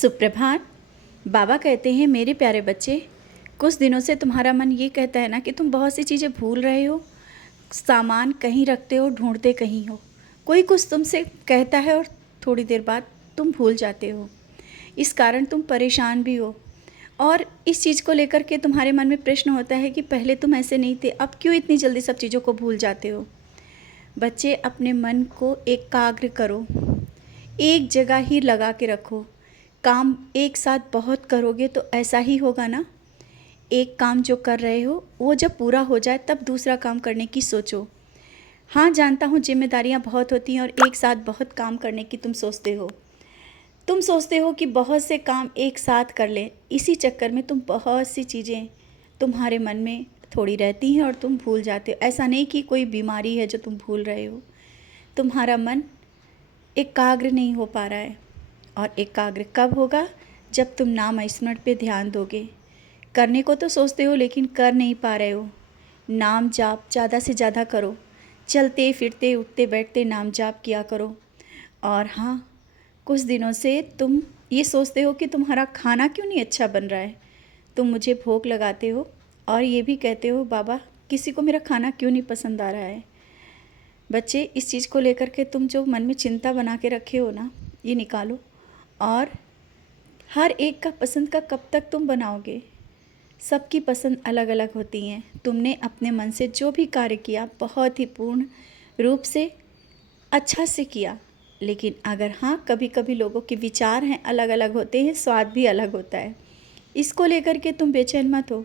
सुप्रभात। बाबा कहते हैं, मेरे प्यारे बच्चे, कुछ दिनों से तुम्हारा मन ये कहता है ना कि तुम बहुत सी चीज़ें भूल रहे हो, सामान कहीं रखते हो, ढूंढते कहीं हो। कोई कुछ तुमसे कहता है और थोड़ी देर बाद तुम भूल जाते हो। इस कारण तुम परेशान भी हो और इस चीज़ को लेकर के तुम्हारे मन में प्रश्न होता है कि पहले तुम ऐसे नहीं थे, अब क्यों इतनी जल्दी सब चीज़ों को भूल जाते हो। बच्चे, अपने मन को एकाग्र करो, एक जगह ही लगा के रखो। काम एक साथ बहुत करोगे तो ऐसा ही होगा ना। एक काम जो कर रहे हो वो जब पूरा हो जाए तब दूसरा काम करने की सोचो। हाँ, जानता हूँ जिम्मेदारियाँ बहुत होती हैं और एक साथ बहुत काम करने की तुम सोचते हो कि बहुत से काम एक साथ कर लें। इसी चक्कर में तुम बहुत सी चीज़ें तुम्हारे मन में थोड़ी रहती हैं और तुम भूल जाते हो। ऐसा नहीं कि कोई बीमारी है जो तुम भूल रहे हो, तुम्हारा मन एकाग्र नहीं हो पा रहा है। और एकाग्र कब होगा? जब तुम नाम स्मरण पे ध्यान दोगे। करने को तो सोचते हो लेकिन कर नहीं पा रहे हो। नाम जाप ज़्यादा से ज़्यादा करो, चलते फिरते उठते बैठते नाम जाप किया करो। और हाँ, कुछ दिनों से तुम ये सोचते हो कि तुम्हारा खाना क्यों नहीं अच्छा बन रहा है। तुम मुझे भोग लगाते हो और ये भी कहते हो, बाबा किसी को मेरा खाना क्यों नहीं पसंद आ रहा है। बच्चे, इस चीज़ को लेकर के तुम जो मन में चिंता बना के रखे हो ना, ये निकालो। और हर एक का पसंद का कब तक तुम बनाओगे? सबकी पसंद अलग अलग होती हैं। तुमने अपने मन से जो भी कार्य किया बहुत ही पूर्ण रूप से अच्छा से किया, लेकिन अगर हाँ, कभी कभी लोगों के विचार हैं अलग अलग होते हैं, स्वाद भी अलग होता है। इसको लेकर के तुम बेचैन मत हो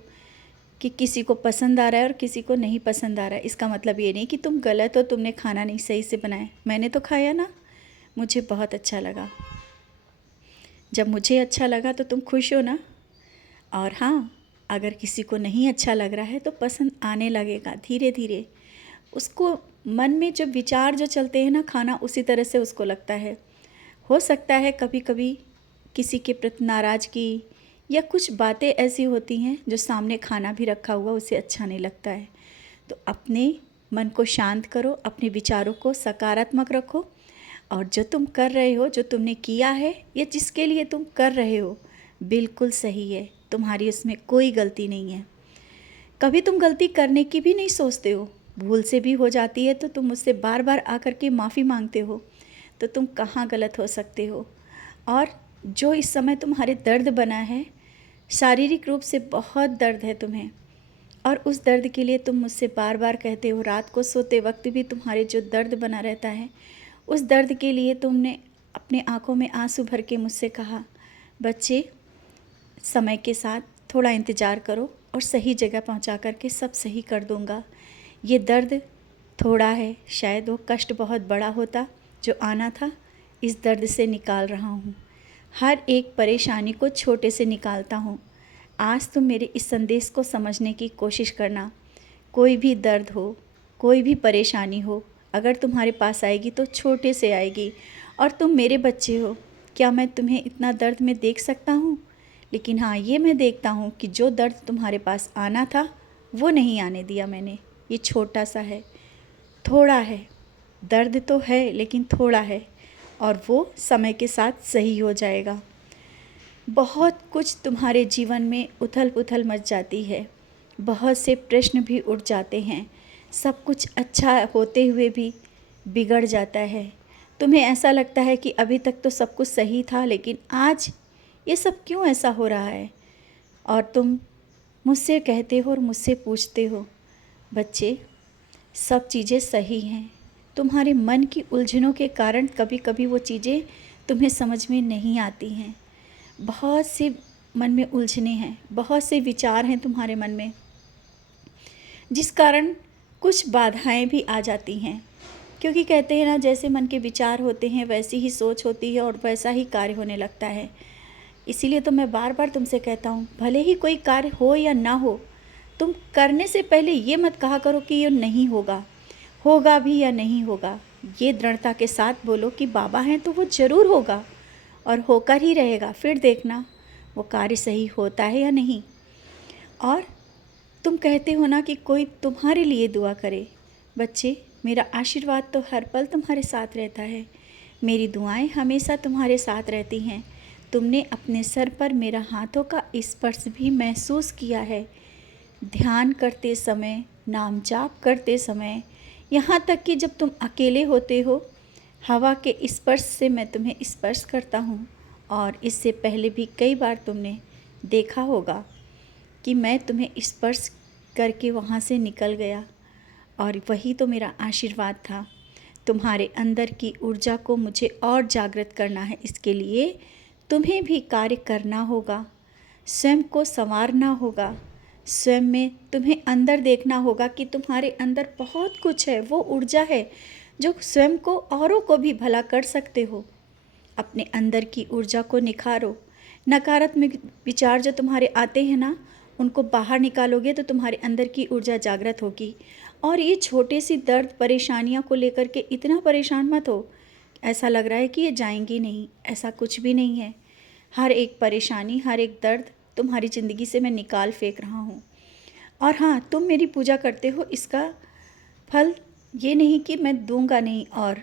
कि किसी को पसंद आ रहा है और किसी को नहीं पसंद आ रहा है। इसका मतलब ये नहीं कि तुम गलत हो, तुमने खाना नहीं सही से बनाया। मैंने तो खाया ना, मुझे बहुत अच्छा लगा। जब मुझे अच्छा लगा तो तुम खुश हो ना। और हाँ, अगर किसी को नहीं अच्छा लग रहा है तो पसंद आने लगेगा धीरे धीरे। उसको मन में जब विचार जो चलते हैं ना, खाना उसी तरह से उसको लगता है। हो सकता है कभी कभी किसी के प्रति नाराज़गी या कुछ बातें ऐसी होती हैं जो सामने खाना भी रखा हुआ उसे अच्छा नहीं लगता है। तो अपने मन को शांत करो, अपने विचारों को सकारात्मक रखो। और जो तुम कर रहे हो, जो तुमने किया है या जिसके लिए तुम कर रहे हो, बिल्कुल सही है। तुम्हारी उसमें कोई गलती नहीं है। कभी तुम गलती करने की भी नहीं सोचते हो। भूल से भी हो जाती है तो तुम मुझसे बार बार आकर के माफ़ी मांगते हो। तो तुम कहाँ गलत हो सकते हो। और जो इस समय तुम्हारे दर्द बना है, शारीरिक रूप से बहुत दर्द है तुम्हें, और उस दर्द के लिए तुम मुझसे बार बार कहते हो। रात को सोते वक्त भी तुम्हारे जो दर्द बना रहता है, उस दर्द के लिए तुमने अपने आंखों में आंसू भर के मुझसे कहा, बच्चे समय के साथ थोड़ा इंतज़ार करो और सही जगह पहुंचा करके सब सही कर दूंगा। ये दर्द थोड़ा है, शायद वो कष्ट बहुत बड़ा होता जो आना था। इस दर्द से निकाल रहा हूँ। हर एक परेशानी को छोटे से निकालता हूँ। आज तुम मेरे इस संदेश को समझने की कोशिश करना। कोई भी दर्द हो, कोई भी परेशानी हो, अगर तुम्हारे पास आएगी तो छोटे से आएगी। और तुम मेरे बच्चे हो, क्या मैं तुम्हें इतना दर्द में देख सकता हूँ? लेकिन हाँ, ये मैं देखता हूँ कि जो दर्द तुम्हारे पास आना था वो नहीं आने दिया मैंने। ये छोटा सा है, थोड़ा है। दर्द तो है लेकिन थोड़ा है, और वो समय के साथ सही हो जाएगा। बहुत कुछ तुम्हारे जीवन में उथल पुथल मच जाती है, बहुत से प्रश्न भी उठ जाते हैं। सब कुछ अच्छा होते हुए भी बिगड़ जाता है। तुम्हें ऐसा लगता है कि अभी तक तो सब कुछ सही था, लेकिन आज ये सब क्यों ऐसा हो रहा है। और तुम मुझसे कहते हो और मुझसे पूछते हो। बच्चे, सब चीज़ें सही हैं। तुम्हारे मन की उलझनों के कारण कभी कभी वो चीज़ें तुम्हें समझ में नहीं आती हैं। बहुत से मन में उलझने हैं, बहुत से विचार हैं तुम्हारे मन में, जिस कारण कुछ बाधाएं भी आ जाती हैं। क्योंकि कहते हैं ना, जैसे मन के विचार होते हैं वैसी ही सोच होती है और वैसा ही कार्य होने लगता है। इसीलिए तो मैं बार बार तुमसे कहता हूँ, भले ही कोई कार्य हो या ना हो, तुम करने से पहले ये मत कहा करो कि ये नहीं होगा, होगा भी या नहीं होगा। ये दृढ़ता के साथ बोलो कि बाबा हैं तो वो ज़रूर होगा और होकर ही रहेगा। फिर देखना वो कार्य सही होता है या नहीं। और तुम कहते हो ना कि कोई तुम्हारे लिए दुआ करे। बच्चे, मेरा आशीर्वाद तो हर पल तुम्हारे साथ रहता है। मेरी दुआएं हमेशा तुम्हारे साथ रहती हैं। तुमने अपने सर पर मेरा हाथों का स्पर्श भी महसूस किया है, ध्यान करते समय, नाम जाप करते समय, यहाँ तक कि जब तुम अकेले होते हो, हवा के स्पर्श से मैं तुम्हें स्पर्श करता हूँ। और इससे पहले भी कई बार तुमने देखा होगा कि मैं तुम्हें स्पर्श करके वहाँ से निकल गया, और वही तो मेरा आशीर्वाद था। तुम्हारे अंदर की ऊर्जा को मुझे और जागृत करना है, इसके लिए तुम्हें भी कार्य करना होगा, स्वयं को संवारना होगा, स्वयं में तुम्हें अंदर देखना होगा कि तुम्हारे अंदर बहुत कुछ है, वो ऊर्जा है जो स्वयं को औरों को भी भला कर सकते हो। अपने अंदर की ऊर्जा को निखारो। नकारात्मक विचार जो तुम्हारे आते हैं ना, उनको बाहर निकालोगे तो तुम्हारे अंदर की ऊर्जा जागृत होगी। और ये छोटे सी दर्द परेशानियों को लेकर के इतना परेशान मत हो, ऐसा लग रहा है कि ये जाएंगी नहीं, ऐसा कुछ भी नहीं है। हर एक परेशानी, हर एक दर्द तुम्हारी ज़िंदगी से मैं निकाल फेंक रहा हूँ। और हाँ, तुम मेरी पूजा करते हो, इसका फल ये नहीं कि मैं दूंगा नहीं, और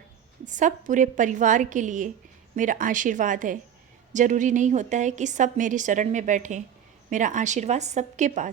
सब पूरे परिवार के लिए मेरा आशीर्वाद है। ज़रूरी नहीं होता है कि सब मेरी शरण में बैठें, मेरा आशीर्वाद सबके पास